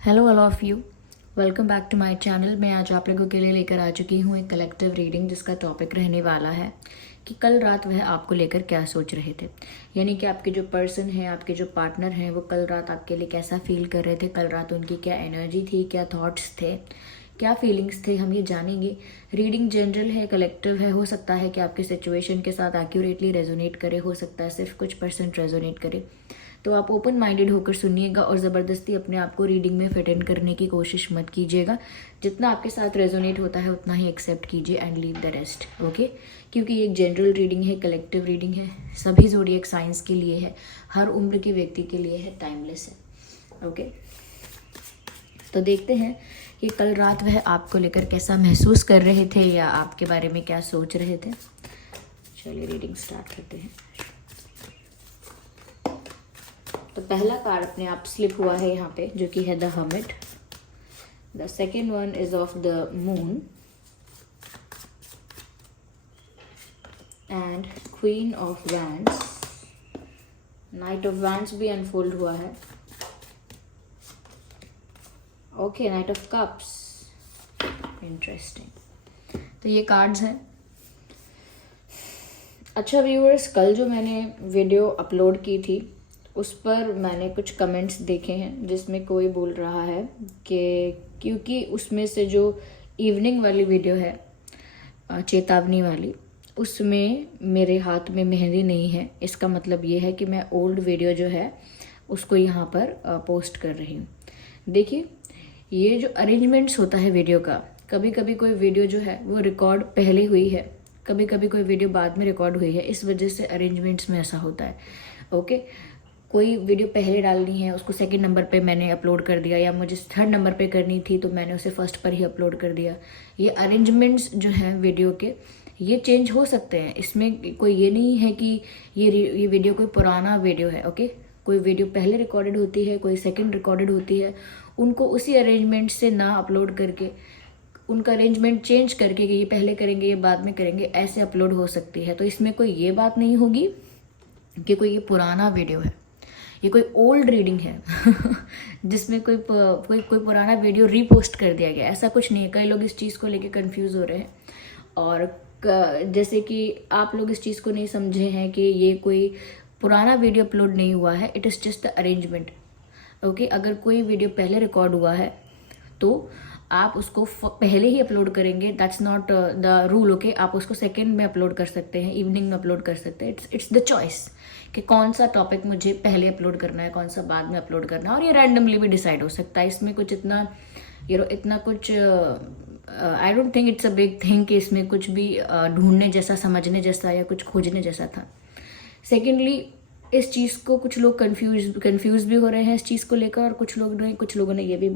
Hello all of you, welcome back to my channel. मैं आज आप लोगों के लिए लेकर आ चुकी हूँ एक कलेक्टिव रीडिंग जिसका टॉपिक रहने वाला है कि कल रात वह आपको लेकर क्या सोच रहे थे। यानी कि आपके जो पर्सन हैं, आपके जो पार्टनर हैं, वो कल रात आपके लिए कैसा फील कर रहे थे, कल रात उनकी क्या एनर्जी थी, क्या थॉट्स थे, क्या फीलिंग्स थे, हम ये जानेंगे। रीडिंग जनरल है, कलेक्टिव है। हो सकता है कि आपके सिचुएशन के साथ एक्यूरेटली रेजोनेट करे, हो सकता है सिर्फ कुछ परसेंट रेजोनेट करे। तो आप ओपन माइंडेड होकर सुनिएगा और ज़बरदस्ती अपने आप को रीडिंग में फिट इन करने की कोशिश मत कीजिएगा। जितना आपके साथ रेजोनेट होता है उतना ही एक्सेप्ट कीजिए and leave the rest, okay. क्योंकि ये एक जनरल रीडिंग है, कलेक्टिव रीडिंग है, सभी ज़ोडिएक साइंस के लिए है, हर उम्र के व्यक्ति के लिए है, टाइमलेस है, ओके। तो देखते हैं कि कल रात वह आपको लेकर कैसा महसूस कर रहे थे या आपके बारे में क्या सोच रहे थे। चलिए रीडिंग स्टार्ट करते हैं। तो पहला कार्ड अपने आप स्लिप हुआ है यहाँ पे, जो कि है the hermit. The second one is of the moon and queen of wands. Night of wands भी अनफोल्ड हुआ है। Okay, night of cups, interesting. तो ये कार्ड्स हैं। अच्छा व्यूअर्स, कल जो मैंने वीडियो अपलोड की थी उस पर मैंने कुछ कमेंट्स देखे हैं जिसमें कोई बोल रहा है कि क्योंकि उसमें से जो इवनिंग वाली वीडियो है, चेतावनी वाली, उसमें मेरे हाथ में मेहंदी नहीं है। इसका मतलब ये है कि मैं ओल्ड वीडियो जो है उसको यहाँ पर पोस्ट कर रही हूँ। देखिए, ये जो अरेंजमेंट्स होता है वीडियो का, कभी कभी कोई वीडियो जो है वो रिकॉर्ड पहले हुई है, कभी कभी कोई वीडियो बाद में रिकॉर्ड हुई है, इस वजह से अरेंजमेंट्स में ऐसा होता है, ओके। कोई वीडियो पहले डालनी है, उसको सेकंड नंबर पे मैंने अपलोड कर दिया, या मुझे थर्ड नंबर पे करनी थी तो मैंने उसे फर्स्ट पर ही अपलोड कर दिया। ये अरेंजमेंट्स जो हैं वीडियो के, ये चेंज हो सकते हैं। इसमें कोई ये नहीं है कि ये वीडियो कोई पुराना वीडियो है, ओके। कोई वीडियो पहले रिकॉर्डेड होती है, कोई सेकेंड रिकॉर्डेड होती है, उनको उसी अरेंजमेंट से ना अपलोड करके, उनका अरेंजमेंट चेंज करके कि ये पहले करेंगे ये बाद में करेंगे, ऐसे अपलोड हो सकती है। तो इसमें कोई ये बात नहीं होगी कि कोई ये पुराना वीडियो है, ये कोई ओल्ड रीडिंग है जिसमें कोई पुराना वीडियो रीपोस्ट कर दिया गया, ऐसा कुछ नहीं है। कई लोग इस चीज़ को लेके कंफ्यूज हो रहे हैं, और जैसे कि आप लोग इस चीज़ को नहीं समझे हैं कि ये कोई पुराना वीडियो अपलोड नहीं हुआ है, it is just the arrangement, okay. अगर कोई वीडियो पहले रिकॉर्ड हुआ है तो आप उसको पहले ही अपलोड करेंगे, that's not the rule, okay. आप उसको सेकंड में अपलोड कर सकते हैं, इवनिंग में अपलोड कर सकते हैं। इट्स द चॉइस कि कौन सा टॉपिक मुझे पहले अपलोड करना है, कौन सा बाद में अपलोड करना है, और ये रैंडमली भी डिसाइड हो सकता है। इसमें कुछ इतना इतना कुछ I don't think it's a big thing कि इसमें कुछ भी ढूंढने जैसा, समझने जैसा या कुछ खोजने जैसा था। सेकेंडली, इस चीज़ को कुछ लोग कंफ्यूज भी हो रहे हैं इस चीज़ को लेकर, और कुछ लोगों ने ये भी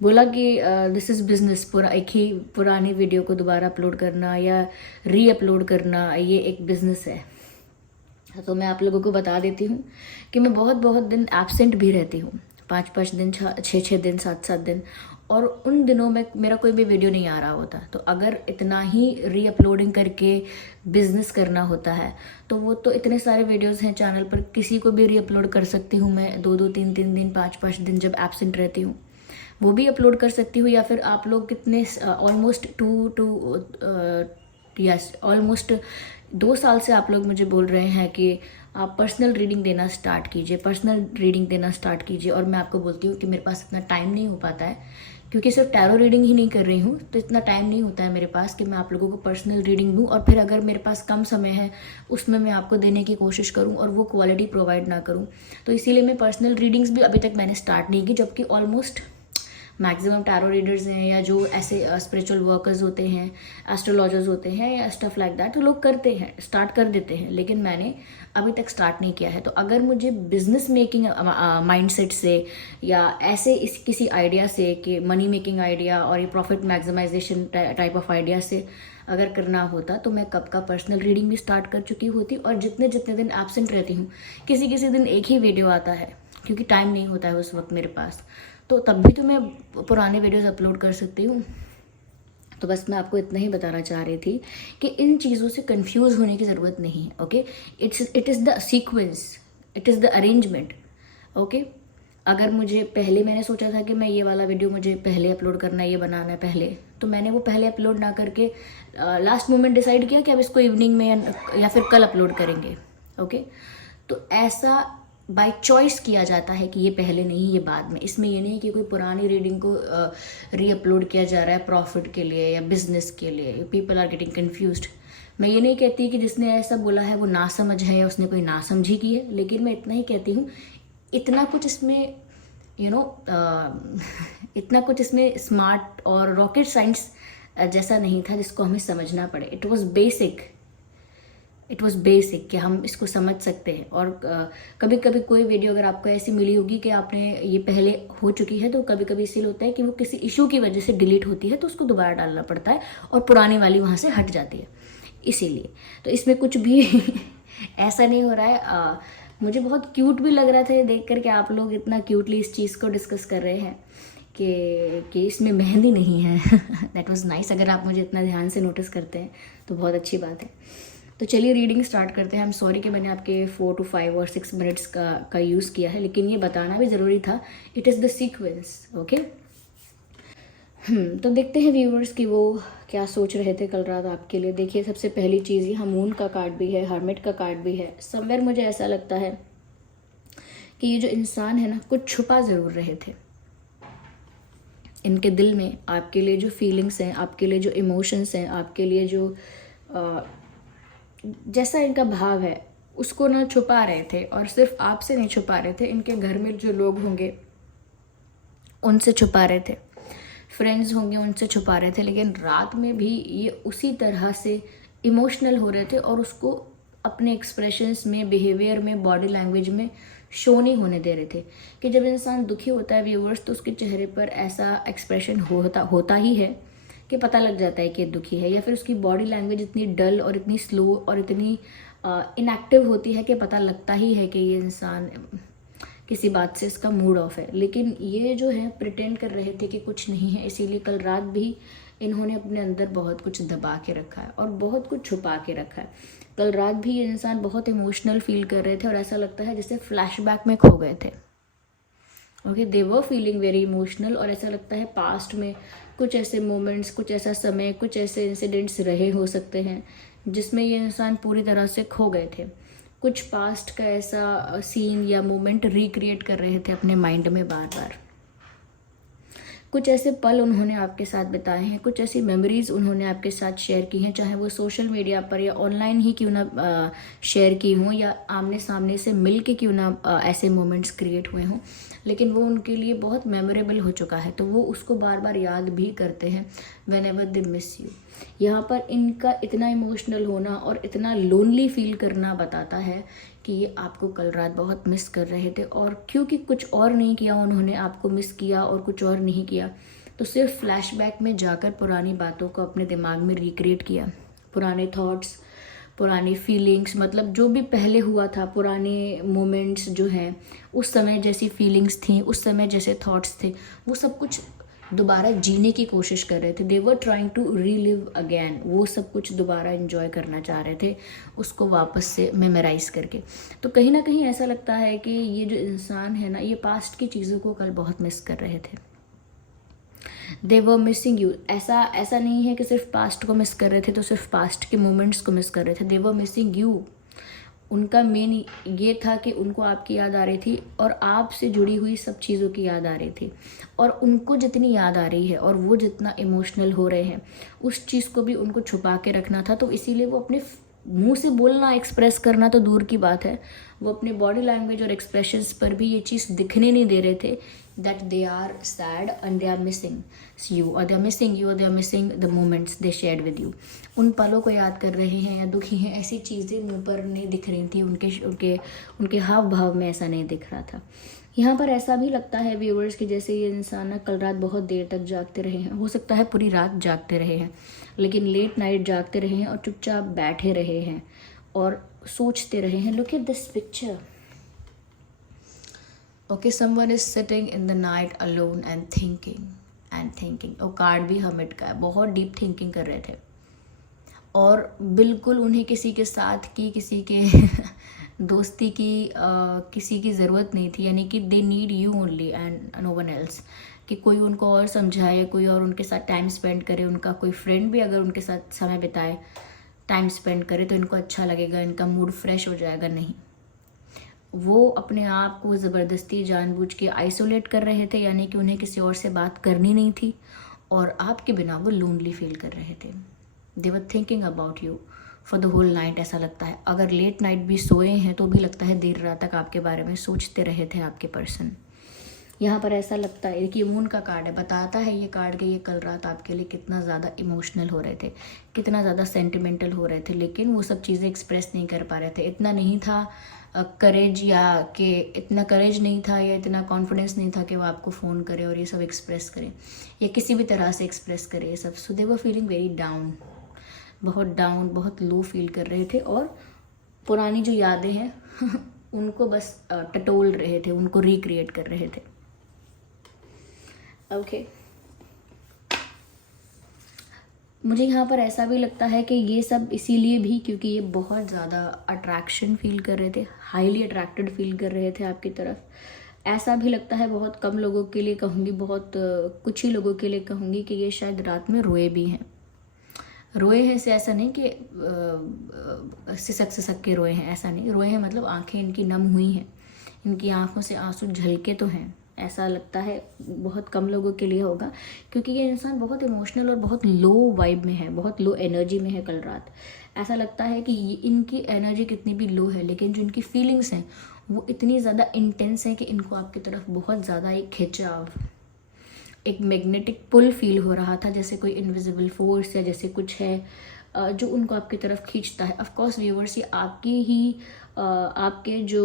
बोला कि दिस इज़ बिजनेस। पूरा एक ही पुरानी वीडियो को दोबारा अपलोड करना या री अपलोड करना, ये एक बिजनेस है। तो मैं आप लोगों को बता देती हूँ कि मैं बहुत दिन एब्सेंट भी रहती हूँ, 5 दिन, 6 दिन, 7 दिन, और उन दिनों में मेरा कोई भी वीडियो नहीं आ रहा होता। तो अगर इतना ही री अपलोडिंग करके बिजनेस करना होता है तो वो तो इतने सारे वीडियोस हैं चैनल पर, किसी को भी री अपलोड कर सकती हूँ मैं। 2 3 दिन, 5 दिन जब एब्सेंट रहती हूँ वो भी अपलोड कर सकती हूँ। या फिर आप लोग कितने ऑलमोस्ट ऑलमोस्ट 2 साल से आप लोग मुझे बोल रहे हैं कि आप पर्सनल रीडिंग देना स्टार्ट कीजिए, और मैं आपको बोलती हूँ कि मेरे पास इतना टाइम नहीं हो पाता है, क्योंकि सिर्फ टैरो रीडिंग ही नहीं कर रही हूँ, तो इतना टाइम नहीं होता है मेरे पास कि मैं आप लोगों को पर्सनल रीडिंग दूँ, और फिर अगर मेरे पास कम समय है उसमें मैं आपको देने की कोशिश करूँ और वो क्वालिटी प्रोवाइड ना करूँ। तो इसीलिए मैं पर्सनल रीडिंग्स भी अभी तक मैंने स्टार्ट नहीं की, जबकि ऑलमोस्ट मैक्सिमम टैरो रीडर्स हैं या जो ऐसे स्पिरिचुअल वर्कर्स होते हैं, एस्ट्रोलॉजर्स होते हैं या स्टफ लाइक दैट, तो लोग करते हैं, स्टार्ट कर देते हैं, लेकिन मैंने अभी तक स्टार्ट नहीं किया है। तो अगर मुझे बिजनेस मेकिंग माइंडसेट से या ऐसे किसी आइडिया से कि मनी मेकिंग आइडिया और ये profit maximization type of idea से अगर करना होता तो मैं कब का पर्सनल रीडिंग भी स्टार्ट कर चुकी होती। और जितने दिन एब्सेंट रहती हूँ, किसी दिन एक ही वीडियो आता है क्योंकि टाइम नहीं होता है उस वक्त मेरे पास, तो तब भी तो मैं पुराने वीडियोस अपलोड कर सकती हूँ। तो बस मैं आपको इतना ही बताना चाह रही थी कि इन चीज़ों से कंफ्यूज होने की ज़रूरत नहीं है, okay. It is the sequence, it is the arrangement, okay. अगर मुझे पहले मैंने सोचा था कि मैं ये वाला वीडियो मुझे पहले अपलोड करना है, ये बनाना है पहले, तो मैंने वो पहले अपलोड ना करके लास्ट मोमेंट डिसाइड किया कि अब इसको इवनिंग में या फिर कल अपलोड करेंगे। ओके, तो ऐसा बाय चॉइस किया जाता है कि ये पहले नहीं ये बाद में। इसमें ये नहीं कि कोई पुरानी रीडिंग को री अपलोड किया जा रहा है प्रॉफिट के लिए या बिजनेस के लिए। People are getting confused. मैं ये नहीं कहती कि जिसने ऐसा बोला है वो नासमझ है या उसने कोई नासमझी की है, लेकिन मैं इतना ही कहती हूँ, इतना कुछ इसमें इतना कुछ इसमें स्मार्ट और रॉकेट साइंस जैसा नहीं था जिसको हमें समझना पड़े। इट वॉज बेसिक कि हम इसको समझ सकते हैं। और कभी कभी कोई वीडियो अगर आपको ऐसी मिली होगी कि आपने ये पहले हो चुकी है, तो कभी कभी इसलिए होता है कि वो किसी इशू की वजह से डिलीट होती है, तो उसको दोबारा डालना पड़ता है और पुरानी वाली वहाँ से हट जाती है, इसीलिए। तो इसमें कुछ भी ऐसा नहीं हो रहा है। मुझे बहुत क्यूट भी लग रहा था ये देख कर कि आप लोग इतना क्यूटली इस चीज़ को डिस्कस कर रहे हैं कि इसमें मेहंदी नहीं है। That was nice. अगर आप मुझे इतना ध्यान से नोटिस करते हैं तो बहुत अच्छी बात है। तो चलिए रीडिंग स्टार्ट करते हैं। आई एम सॉरी कि मैंने आपके 4 to 5 और 6 मिनट्स का यूज़ किया है, लेकिन ये बताना भी ज़रूरी था। It is the sequence. Okay, तो देखते हैं व्यूअर्स कि वो क्या सोच रहे थे कल रात आपके लिए। देखिए, सबसे पहली चीज़, यहाँ मून का कार्ड भी है, हर्मिट का कार्ड भी है। समवेयर मुझे ऐसा लगता है कि ये जो इंसान है ना, कुछ छुपा ज़रूर रहे थे। इनके दिल में आपके लिए जो फीलिंग्स हैं, आपके लिए जो इमोशंस हैं, आपके लिए जो जैसा इनका भाव है, उसको ना छुपा रहे थे। और सिर्फ आपसे नहीं छुपा रहे थे, इनके घर में जो लोग होंगे उनसे छुपा रहे थे, फ्रेंड्स होंगे उनसे छुपा रहे थे। लेकिन रात में भी ये उसी तरह से इमोशनल हो रहे थे और उसको अपने एक्सप्रेशंस में, बिहेवियर में, बॉडी लैंग्वेज में शो नहीं होने दे रहे थे। कि जब इंसान दुखी होता है व्यूअर्स, तो उसके चेहरे पर ऐसा एक्सप्रेशन होता ही है कि पता लग जाता है कि दुखी है, या फिर उसकी बॉडी लैंग्वेज इतनी डल और इतनी स्लो और इतनी इनएक्टिव होती है कि पता लगता ही है कि ये इंसान किसी बात से इसका मूड ऑफ है। लेकिन ये जो है प्रिटेंड कर रहे थे कि कुछ नहीं है, इसीलिए कल रात भी इन्होंने अपने अंदर बहुत कुछ दबा के रखा है और बहुत कुछ छुपा के रखा है। कल रात भी ये इंसान बहुत इमोशनल फील कर रहे थे और ऐसा लगता है जैसे फ्लैशबैक में खो गए थे। Okay, they were feeling very emotional. और ऐसा लगता है पास्ट में कुछ ऐसे मोमेंट्स, कुछ ऐसा समय, कुछ ऐसे इंसिडेंट्स रहे हो सकते हैं जिसमें ये इंसान पूरी तरह से खो गए थे। कुछ पास्ट का ऐसा सीन या मोमेंट रिक्रिएट कर रहे थे अपने माइंड में बार बार। कुछ ऐसे पल उन्होंने आपके साथ बिताए हैं, कुछ ऐसी मेमोरीज उन्होंने आपके साथ शेयर की हैं, चाहे वो सोशल मीडिया पर या ऑनलाइन ही क्यों ना शेयर की हों, या आमने सामने से मिल के क्यों ना ऐसे मोमेंट्स क्रिएट हुए हों, लेकिन वो उनके लिए बहुत मेमोरेबल हो चुका है। तो वो उसको बार बार याद भी करते हैं when ever they miss you. यहाँ पर इनका इतना इमोशनल होना और इतना लोनली फील करना बताता है कि ये आपको कल रात बहुत मिस कर रहे थे। और क्योंकि कुछ और नहीं किया उन्होंने, आपको मिस किया और कुछ और नहीं किया, तो सिर्फ फ्लैशबैक में जाकर पुरानी बातों को अपने दिमाग में रिक्रिएट किया। पुराने थॉट्स, पुरानी फीलिंग्स, मतलब जो भी पहले हुआ था, पुराने मोमेंट्स जो हैं, उस समय जैसी फीलिंग्स थी, उस समय जैसे थॉट्स थे, वो सब कुछ दोबारा जीने की कोशिश कर रहे थे। They were trying to relieve again. वो सब कुछ दोबारा एंजॉय करना चाह रहे थे, उसको वापस से मेमोराइज करके। तो कहीं ना कहीं ऐसा लगता है कि ये जो इंसान है ना, ये पास्ट की चीज़ों को कल बहुत मिस कर रहे थे। They were missing you. ऐसा नहीं है कि सिर्फ पास्ट को मिस कर रहे थे तो सिर्फ पास्ट के मोमेंट्स को मिस कर रहे थे। They were missing you. उनका मेन ये था कि उनको आपकी याद आ रही थी और आपसे जुड़ी हुई सब चीज़ों की याद आ रही थी। और उनको जितनी याद आ रही है और वो जितना इमोशनल हो रहे हैं, उस चीज़ को भी उनको छुपा के रखना था। तो इसीलिए वो अपने मुंह से बोलना, एक्सप्रेस करना तो दूर की बात है, वो अपने बॉडी लैंग्वेज और एक्सप्रेशंस पर भी ये चीज़ दिखने नहीं दे रहे थे that they are sad and they are missing you, और दे आर मिसिंग यू, और they are missing the moments they shared with you. उन पलों को याद कर रहे हैं या दुखी हैं, ऐसी चीज़ें मुंह पर नहीं दिख रही थी, उनके हाव भाव में ऐसा नहीं दिख रहा था। यहाँ पर ऐसा भी लगता है व्यूअर्स कि जैसे ये इंसान ना कल रात बहुत देर तक जागते रहे हैं। हो सकता है पूरी रात जागते रहे हैं, लेकिन लेट नाइट जागते रहे हैं और चुपचाप बैठे रहे हैं और सोचते रहे हैं। Look at this picture. Okay, someone is sitting in the night alone and thinking. और कार्ड भी हर्मिट का है, बहुत डीप थिंकिंग कर रहे थे और बिल्कुल उन्हें किसी के साथ की, किसी के दोस्ती की किसी की ज़रूरत नहीं थी, यानी कि they need you only and no one else, कि कोई उनको और समझाए, कोई और उनके साथ टाइम स्पेंड करे, उनका कोई फ्रेंड भी अगर उनके साथ समय बिताए, टाइम स्पेंड करे तो इनको अच्छा लगेगा, इनका मूड फ्रेश हो जाएगा। नहीं, वो अपने आप को ज़बरदस्ती जानबूझ के आइसोलेट कर रहे थे, यानी कि उन्हें किसी और से बात करनी नहीं थी और आपके बिना वो लोनली फील कर रहे थे। They were thinking about you for the whole night, ऐसा लगता है। अगर लेट नाइट भी सोए हैं तो भी लगता है देर रात तक आपके बारे में सोचते रहे थे आपके पर्सन। यहाँ पर ऐसा लगता है कि मून का कार्ड है, बताता है ये कार्ड कि ये कल रात आपके लिए कितना ज़्यादा इमोशनल हो रहे थे, कितना ज़्यादा सेंटिमेंटल हो रहे थे, लेकिन वो सब चीज़ें एक्सप्रेस नहीं कर पा रहे थे। इतना नहीं था करेज, या कि इतना करेज नहीं था या इतना कॉन्फिडेंस नहीं था कि वो आपको फ़ोन करे और ये सब एक्सप्रेस करे या किसी भी तरह से एक्सप्रेस करे ये सब। सो दे वर फीलिंग वेरी डाउन, बहुत डाउन, बहुत लो फील कर रहे थे और पुरानी जो यादें हैं उनको बस टटोल रहे थे, उनको रिक्रिएट कर रहे थे। ओके मुझे यहाँ पर ऐसा भी लगता है कि ये सब इसीलिए भी क्योंकि ये बहुत ज़्यादा अट्रैक्शन फील कर रहे थे, हाईली अट्रैक्टेड फील कर रहे थे आपकी तरफ। ऐसा भी लगता है बहुत कम लोगों के लिए कहूँगी, बहुत कुछ ही लोगों के लिए कहूँगी कि ये शायद रात में रोए भी हैं। रोए हैं से ऐसा नहीं कि सिसक के रोए हैं, ऐसा नहीं, रोए हैं मतलब आंखें इनकी नम हुई हैं, इनकी आंखों से आंसू झलके तो हैं। ऐसा लगता है बहुत कम लोगों के लिए होगा क्योंकि ये इंसान बहुत इमोशनल और बहुत लो वाइब में है, बहुत लो एनर्जी में है कल रात। ऐसा लगता है कि इनकी एनर्जी कितनी भी लो है लेकिन जो इनकी फीलिंग्स हैं वो इतनी ज़्यादा इंटेंस है कि इनको आपकी तरफ बहुत ज़्यादा एक खिंचाव, एक मैग्नेटिक पुल फील हो रहा था, जैसे कोई इनविजिबल फोर्स या जैसे कुछ है जो उनको आपकी तरफ खींचता है। ऑफ कोर्स व्यूअर्स, ये आपकी ही आपके जो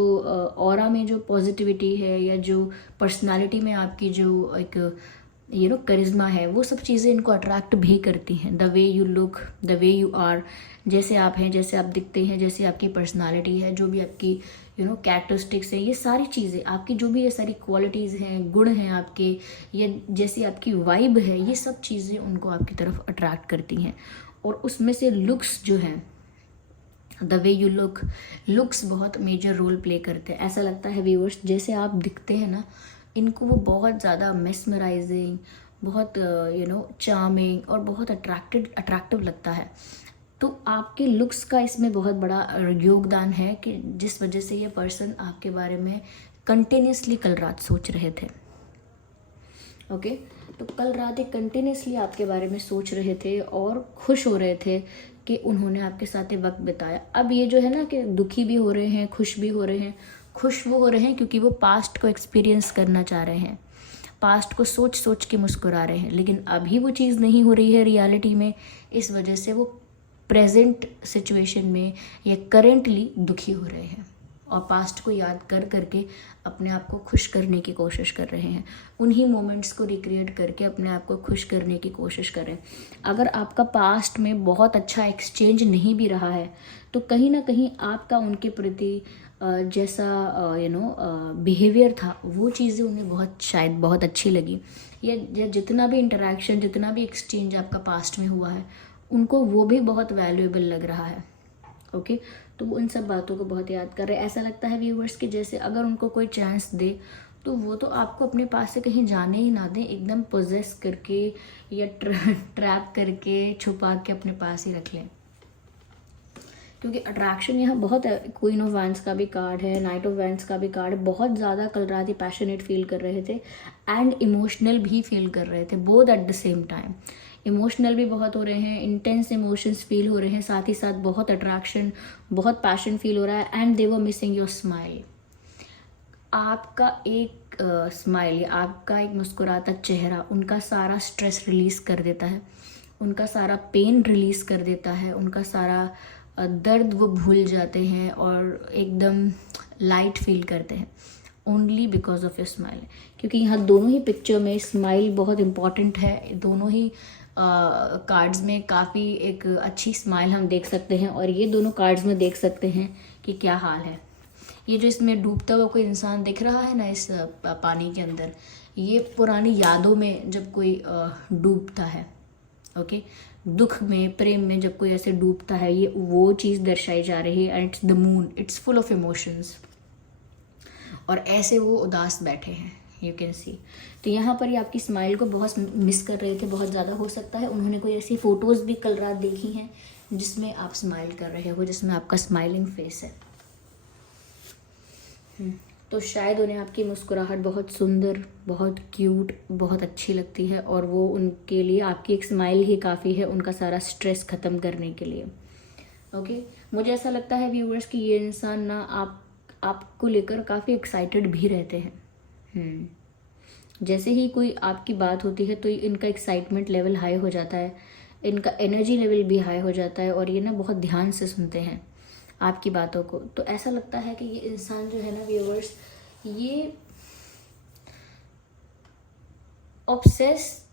ऑरा में जो पॉजिटिविटी है या जो पर्सनालिटी में आपकी जो एक करिश्मा है, वो सब चीज़ें इनको अट्रैक्ट भी करती हैं। The way you look, the way you are, जैसे आप हैं, जैसे आप दिखते हैं, जैसे आपकी पर्सनालिटी है, जो भी आपकी कैरेक्टरिस्टिक्स हैं, ये सारी चीज़ें आपकी जो भी ये सारी क्वालिटीज़ हैं, गुण हैं आपके, ये जैसी आपकी वाइब है, ये सब चीज़ें उनको आपकी तरफ अट्रैक्ट करती हैं। और उसमें से लुक्स जो हैं, द वे यू लुक्स बहुत मेजर रोल प्ले करते हैं। ऐसा लगता है व्यूअर्स जैसे आप दिखते हैं ना, इनको वो बहुत ज़्यादा मेस्मराइजिंग, बहुत चार्मिंग और बहुत अट्रैक्टिव लगता है। तो आपके लुक्स का इसमें बहुत बड़ा योगदान है कि जिस वजह से ये पर्सन आपके बारे में कंटिन्यूसली कल रात सोच रहे थे। ओके तो कल रात एक कंटिन्यूसली आपके बारे में सोच रहे थे और खुश हो रहे थे कि उन्होंने आपके साथ ये वक्त बिताया। अब ये जो है ना कि दुखी भी हो रहे हैं, खुश भी हो रहे हैं। खुश वो हो रहे हैं क्योंकि वो पास्ट को एक्सपीरियंस करना चाह रहे हैं, पास्ट को सोच सोच के मुस्कुरा रहे हैं, लेकिन अभी वो चीज़ नहीं हो रही है रियलिटी में। इस वजह से वो प्रेजेंट सिचुएशन में या करेंटली दुखी हो रहे हैं और पास्ट को याद कर करके अपने आप को खुश करने की कोशिश कर रहे हैं, उन्हीं मोमेंट्स को रिक्रिएट करके अपने आप को खुश करने की कोशिश कर रहे हैं। अगर आपका पास्ट में बहुत अच्छा एक्सचेंज नहीं भी रहा है तो कहीं ना कहीं आपका उनके प्रति जैसा बिहेवियर था, वो चीज़ें उन्हें शायद बहुत अच्छी लगी, या जितना भी इंटरेक्शन, जितना भी एक्सचेंज आपका पास्ट में हुआ है, उनको वो भी बहुत वैल्यूएबल लग रहा है। ओके तो वो उन सब बातों को बहुत याद कर रहे हैं। ऐसा लगता है व्यूअर्स कि जैसे अगर उनको कोई चांस दे तो वो तो आपको अपने पास से कहीं जाने ही ना दें, एकदम पोजेस करके या ट्रैप करके छुपा के अपने पास ही रख लें, क्योंकि अट्रैक्शन यहाँ बहुत है। क्वीन ऑफ वैंड्स का भी कार्ड है, नाइट ऑफ वैंड्स का भी कार्ड है। बहुत ज़्यादा कल रात ही पैशनेट फील कर रहे थे एंड इमोशनल भी फील कर रहे थे, both at the same time. Emotional भी बहुत हो रहे हैं, इंटेंस इमोशंस फील हो रहे हैं, साथ ही साथ बहुत अट्रैक्शन, बहुत पैशन फील हो रहा है। And they were missing your smile. आपका एक स्माइल, आपका एक मुस्कुराता चेहरा उनका सारा स्ट्रेस रिलीज़ कर देता है, उनका सारा पेन रिलीज़ कर देता है, उनका सारा दर्द वो भूल जाते हैं और एकदम लाइट फील करते हैं, only because of your smile. क्योंकि यहाँ दोनों ही पिक्चर में स्माइल बहुत इम्पॉर्टेंट है। दोनों ही कार्ड्स में काफ़ी एक अच्छी स्माइल हम देख सकते हैं और ये दोनों कार्ड्स में देख सकते हैं कि क्या हाल है। ये जो इसमें डूबता हुआ कोई इंसान दिख रहा है ना इस पानी के अंदर, ये पुरानी यादों में जब कोई डूबता है, ओके, दुख में, प्रेम में जब कोई ऐसे डूबता है, ये वो चीज़ दर्शाई जा रही है। And it's the moon, it's full of emotions, और ऐसे वो उदास बैठे हैं, यू कैन सी। तो यहाँ पर ये आपकी स्माइल को बहुत मिस कर रहे थे, बहुत ज़्यादा। हो सकता है उन्होंने कोई ऐसी फ़ोटोज़ भी कल रात देखी हैं जिसमें आप स्माइल कर रहे हो, जिसमें आपका स्माइलिंग फेस है। तो शायद उन्हें आपकी मुस्कुराहट बहुत सुंदर, बहुत क्यूट, बहुत अच्छी लगती है, और वो उनके लिए आपकी एक स्माइल ही काफ़ी है उनका सारा स्ट्रेस ख़त्म करने के लिए। ओके, मुझे ऐसा लगता है व्यूअर्स कि ये इंसान ना आपको लेकर काफ़ी एक्साइटेड भी रहते हैं। जैसे ही कोई आपकी बात होती है तो इनका एक्साइटमेंट लेवल हाई हो जाता है, इनका एनर्जी लेवल भी हाई हो जाता है, और ये ना बहुत ध्यान से सुनते हैं आपकी बातों को। तो ऐसा लगता है कि ये इंसान जो है ना व्यूअर्स, ये ऑब्सेस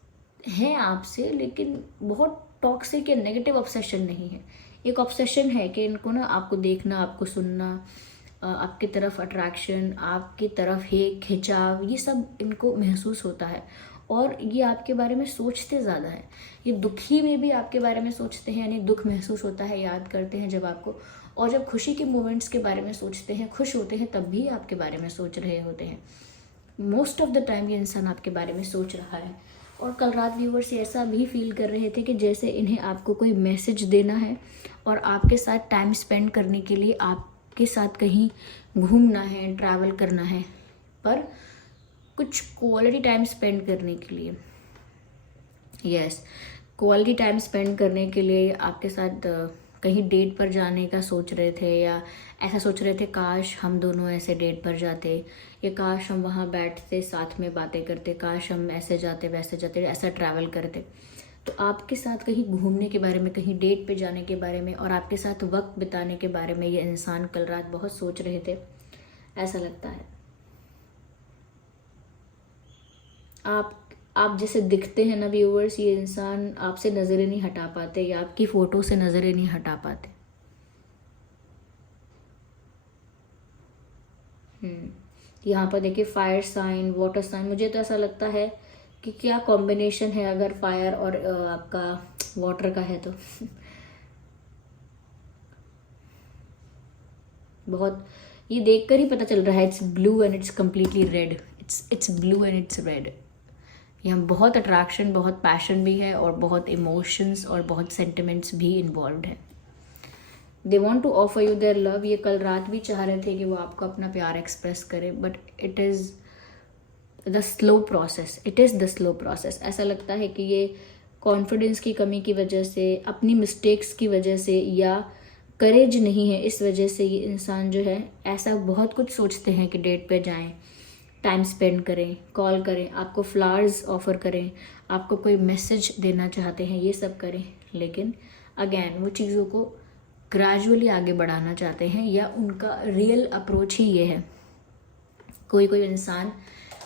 हैं आपसे, लेकिन बहुत टॉक्सिक या नेगेटिव ऑब्सेशन नहीं है। एक ऑब्सेशन है कि इनको ना आपको देखना, आपको सुनना, आपकी तरफ अट्रैक्शन, आपकी ही खिंचाव, ये सब इनको महसूस होता है। और ये आपके बारे में सोचते ज़्यादा है, ये दुखी में भी आपके बारे में सोचते हैं, यानी दुख महसूस होता है, याद करते हैं जब आपको, और जब खुशी के मोमेंट्स के बारे में सोचते हैं, खुश होते हैं, तब भी आपके बारे में सोच रहे होते हैं। मोस्ट ऑफ द टाइम ये इंसान आपके बारे में सोच रहा है। और कल रात व्यूअर्स ऐसा भी फील कर रहे थे कि जैसे इन्हें आपको कोई मैसेज देना है और आपके साथ टाइम स्पेंड करने के लिए आपके साथ कहीं घूमना है, ट्रैवल करना है, पर कुछ क्वालिटी टाइम स्पेंड करने के लिए, यस, क्वालिटी टाइम स्पेंड करने के लिए आपके साथ कहीं डेट पर जाने का सोच रहे थे, या ऐसा सोच रहे थे काश हम दोनों ऐसे डेट पर जाते, या काश हम वहाँ बैठते साथ में बातें करते, काश हम ऐसे जाते वैसे जाते, ऐसा ट्रैवल करते। तो आपके साथ कहीं घूमने के बारे में, कहीं डेट पे जाने के बारे में, और आपके साथ वक्त बिताने के बारे में ये इंसान कल रात बहुत सोच रहे थे, ऐसा लगता है। आप जैसे दिखते हैं ना व्यूअर्स, ये इंसान आपसे नज़रें नहीं हटा पाते, या आपकी फ़ोटो से नज़रें नहीं हटा पाते। यहाँ पर देखिए फायर साइन, वाटर साइन, मुझे तो ऐसा लगता है कि क्या कॉम्बिनेशन है अगर फायर और आपका वाटर का है तो। बहुत, ये देखकर ही पता चल रहा है, it's blue and it's completely red, it's blue and it's red. यहाँ बहुत अट्रैक्शन, बहुत पैशन भी है, और बहुत इमोशंस और बहुत सेंटिमेंट्स भी इन्वॉल्व है। They want to offer you their love, ये कल रात भी चाह रहे थे कि वो आपको अपना प्यार एक्सप्रेस करें, but it is the slow process, it is the slow process. ऐसा लगता है कि ये कॉन्फिडेंस की कमी की वजह से, अपनी मिस्टेक्स की वजह से, या करेज नहीं है, इस वजह से ये इंसान जो है ऐसा बहुत कुछ सोचते हैं कि डेट पे जाएं, टाइम स्पेंड करें, कॉल करें, आपको फ्लावर्स ऑफ़र करें, आपको कोई मैसेज देना चाहते हैं, ये सब करें, लेकिन अगेन वो चीज़ों को ग्रेजुअली आगे बढ़ाना चाहते हैं, या उनका रियल अप्रोच ही ये है। कोई कोई इंसान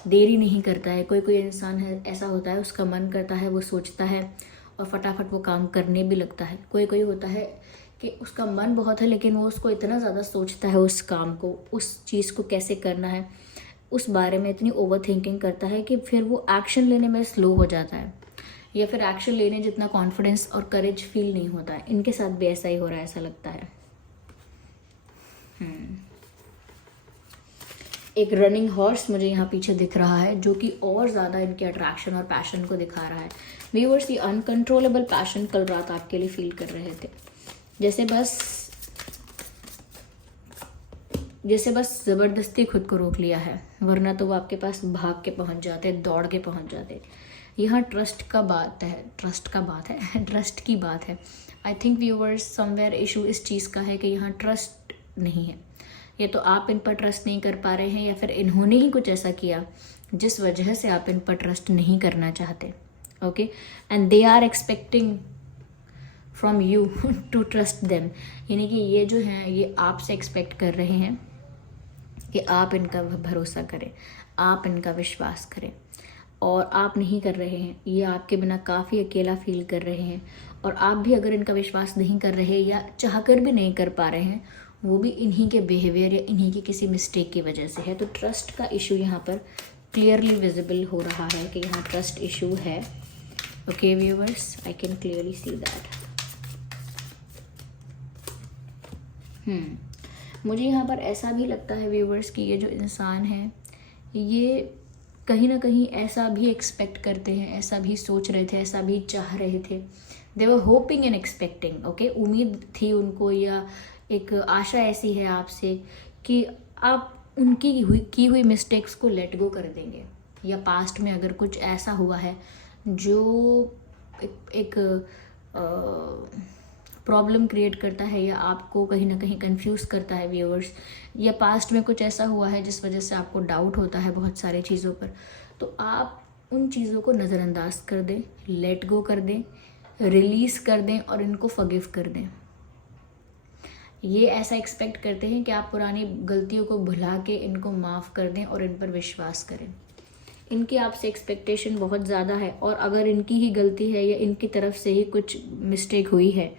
देरी नहीं करता है, कोई कोई इंसान है ऐसा होता है, उसका मन करता है, वो सोचता है और फटाफट वो काम करने भी लगता है। कोई कोई होता है कि उसका मन बहुत है, लेकिन वो उसको इतना ज़्यादा सोचता है उस काम को, उस चीज़ को कैसे करना है, उस बारे में इतनी ओवर थिंकिंग करता है कि फिर वो एक्शन लेने में स्लो हो जाता है, या फिर एक्शन लेने जितना कॉन्फिडेंस और करेज फील नहीं होता है। इनके साथ भी ऐसा ही हो रहा है, ऐसा लगता है। एक रनिंग हॉर्स मुझे यहाँ पीछे दिख रहा है, जो कि और ज़्यादा इनके अट्रैक्शन और पैशन को दिखा रहा है। व्यूअर्स, ये अनकंट्रोलेबल पैशन कल रात आपके लिए फील कर रहे थे, जैसे बस ज़बरदस्ती खुद को रोक लिया है, वरना तो वो आपके पास भाग के पहुँच जाते, दौड़ के पहुँच जाते। यहाँ ट्रस्ट की बात है। I think viewers, somewhere issue इस चीज़ का है कि यहाँ ट्रस्ट नहीं है। ये तो आप इन पर ट्रस्ट नहीं कर पा रहे हैं, या फिर इन्होंने ही कुछ ऐसा किया जिस वजह से आप इन पर ट्रस्ट नहीं करना चाहते। Okay, and they are expecting from you to trust them, यानी कि ये जो हैं ये आपसे एक्सपेक्ट कर रहे हैं कि आप इनका भरोसा करें, आप इनका विश्वास करें, और आप नहीं कर रहे हैं। ये आपके बिना काफ़ी अकेला फील कर रहे हैं, और आप भी अगर इनका विश्वास नहीं कर रहे या चाहकर भी नहीं कर पा रहे हैं, वो भी इन्हीं के बिहेवियर या इन्हीं की किसी मिस्टेक की वजह से है। तो ट्रस्ट का इशू यहाँ पर क्लियरली विजिबल हो रहा है कि यहाँ ट्रस्ट इशू है, Okay viewers, I can clearly see that. मुझे यहाँ पर ऐसा भी लगता है व्यूवर्स कि ये जो इंसान है ये कहीं ना कहीं ऐसा भी एक्सपेक्ट करते हैं, ऐसा भी सोच रहे थे, ऐसा भी चाह रहे थे. They were hoping and expecting. Okay, उम्मीद थी उनको या एक आशा ऐसी है आपसे कि आप उनकी की हुई मिस्टेक्स को लेट गो कर देंगे, या पास्ट में अगर कुछ ऐसा हुआ है जो एक प्रॉब्लम क्रिएट करता है या आपको कहीं ना कहीं कंफ्यूज करता है व्यूअर्स, या पास्ट में कुछ ऐसा हुआ है जिस वजह से आपको डाउट होता है बहुत सारी चीज़ों पर, तो आप उन चीज़ों को नज़रअंदाज कर दें, लेट गो कर दें, रिलीज़ कर दें और इनको फॉरगिव कर दें. ये ऐसा एक्सपेक्ट करते हैं कि आप पुरानी गलतियों को भुला के इनको माफ़ कर दें और इन पर विश्वास करें. इनकी आपसे एक्सपेक्टेशन बहुत ज़्यादा है, और अगर इनकी ही गलती है या इनकी तरफ से ही कुछ मिस्टेक हुई है,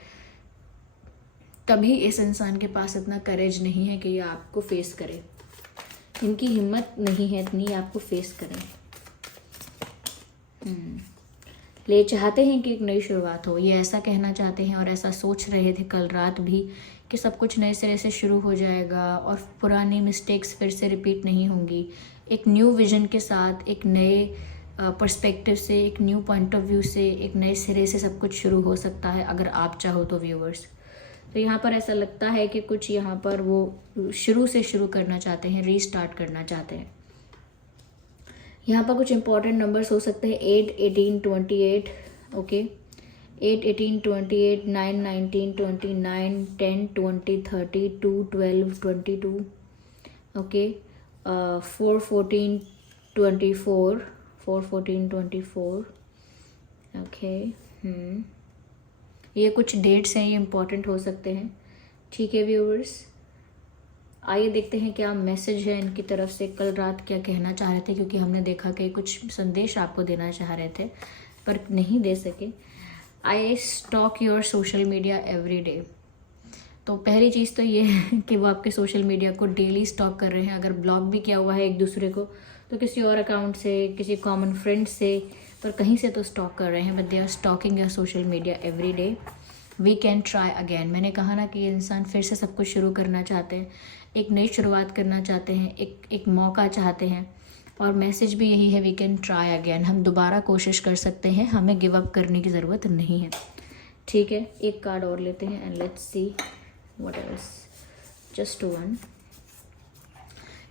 तभी इस इंसान के पास इतना करेज नहीं है कि ये आपको फेस करे. इनकी हिम्मत नहीं है इतनी आपको फेस करें. ले चाहते हैं कि एक नई शुरुआत हो, ये ऐसा कहना चाहते हैं और ऐसा सोच रहे थे कल रात भी कि सब कुछ नए सिरे से शुरू हो जाएगा और पुरानी मिस्टेक्स फिर से रिपीट नहीं होंगी. एक न्यू विजन के साथ, एक नए पर्सपेक्टिव से, एक न्यू पॉइंट ऑफ व्यू से, एक नए सिरे से सब कुछ शुरू हो सकता है अगर आप चाहो तो व्यूअर्स. तो यहाँ पर ऐसा लगता है कि कुछ यहाँ पर वो शुरू से शुरू करना चाहते हैं, रीस्टार्ट करना चाहते हैं. यहाँ पर कुछ इंपॉर्टेंट नंबर्स हो सकते हैं 8, 18, 28. ओके, 8, 18, 28, 9, 19, 29, 10, 20, 30, 2, 12, 22. ओके, 4, 14, 24, 4, 14, 24. ओके, ये कुछ डेट्स हैं, ये इम्पॉर्टेंट हो सकते हैं. ठीक है व्यूअर्स, आइए देखते हैं क्या मैसेज है इनकी तरफ से. कल रात क्या कहना चाह रहे थे, क्योंकि हमने देखा कि कुछ संदेश आपको देना चाह रहे थे पर नहीं दे सके. I stalk your social media every day. तो पहली चीज़ तो ये है कि वो आपके सोशल मीडिया को डेली स्टॉक कर रहे हैं. अगर ब्लॉक भी किया हुआ है एक दूसरे को तो किसी और अकाउंट से, किसी कॉमन फ्रेंड से, पर कहीं से तो स्टॉक कर रहे हैं. But they are stalking your social media every day. We can try again. मैंने कहा ना कि ये इंसान फिर से सब कुछ शुरू करना चाहते हैं, एक नई शुरुआत करना चाहते हैं, एक मौका चाहते हैं. और मैसेज भी यही है, वी कैन ट्राई अगेन. हम दोबारा कोशिश कर सकते हैं, हमें गिव अप करने की ज़रूरत नहीं है. ठीक है, एक कार्ड और लेते हैं and let's see what else. Just one.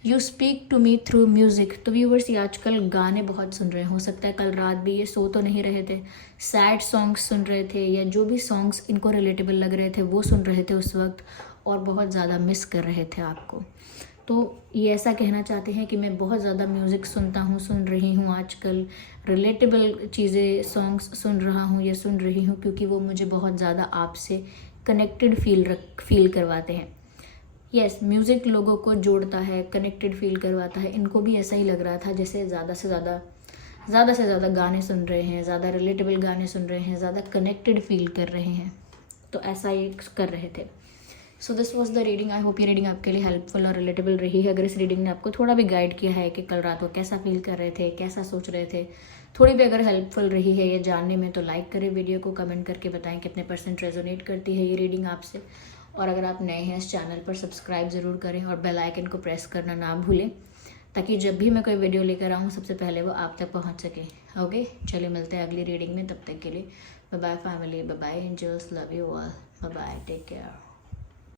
You speak to me through music. तो व्यूवर्स, ये आजकल गाने बहुत सुन रहे हैं. हो सकता है कल रात भी ये सो तो नहीं रहे थे, सैड सॉन्ग्स सुन रहे थे, या जो भी सॉन्ग्स इनको रिलेटेबल लग रहे थे वो सुन रहे थे उस वक्त, और बहुत ज़्यादा मिस कर रहे थे आपको. तो ये ऐसा कहना चाहते हैं कि मैं बहुत ज़्यादा म्यूज़िक सुन रही हूँ आजकल, रिलेटेबल चीज़ें, सॉन्ग्स सुन रहा हूँ या सुन रही हूँ, क्योंकि वो मुझे बहुत ज़्यादा आपसे कनेक्टेड फील करवाते हैं. यस, म्यूज़िक लोगों को जोड़ता है, कनेक्टेड फील करवाता है. इनको भी ऐसा ही लग रहा था जैसे ज़्यादा से ज़्यादा गाने सुन रहे हैं, ज़्यादा रिलेटेबल गाने सुन रहे हैं, ज़्यादा कनेक्टेड फील कर रहे हैं. तो ऐसा ही कर रहे थे. So this was the reading. I hope ये रीडिंग आपके लिए हेल्पफुल और रिलेटेबल रही है. अगर इस रीडिंग ने आपको थोड़ा भी गाइड किया है कि कल रात को कैसा फील कर रहे थे, कैसा सोच रहे थे, थोड़ी भी अगर हेल्पफुल रही है ये जानने में, तो लाइक करें वीडियो को, कमेंट करके बताएं कितने % रेजोनेट करती है ये रीडिंग आपसे. और अगर आप नए हैं इस चैनल पर, सब्सक्राइब ज़रूर करें और बेल आइकन को प्रेस करना ना भूलें, ताकि जब भी मैं कोई वीडियो लेकर आऊँ सबसे पहले वो आप तक पहुँच सके. ओके, चलिए मिलते हैं अगली रीडिंग में. तब तक के लिए bye bye family, bye bye angels, love you all, bye bye, take care.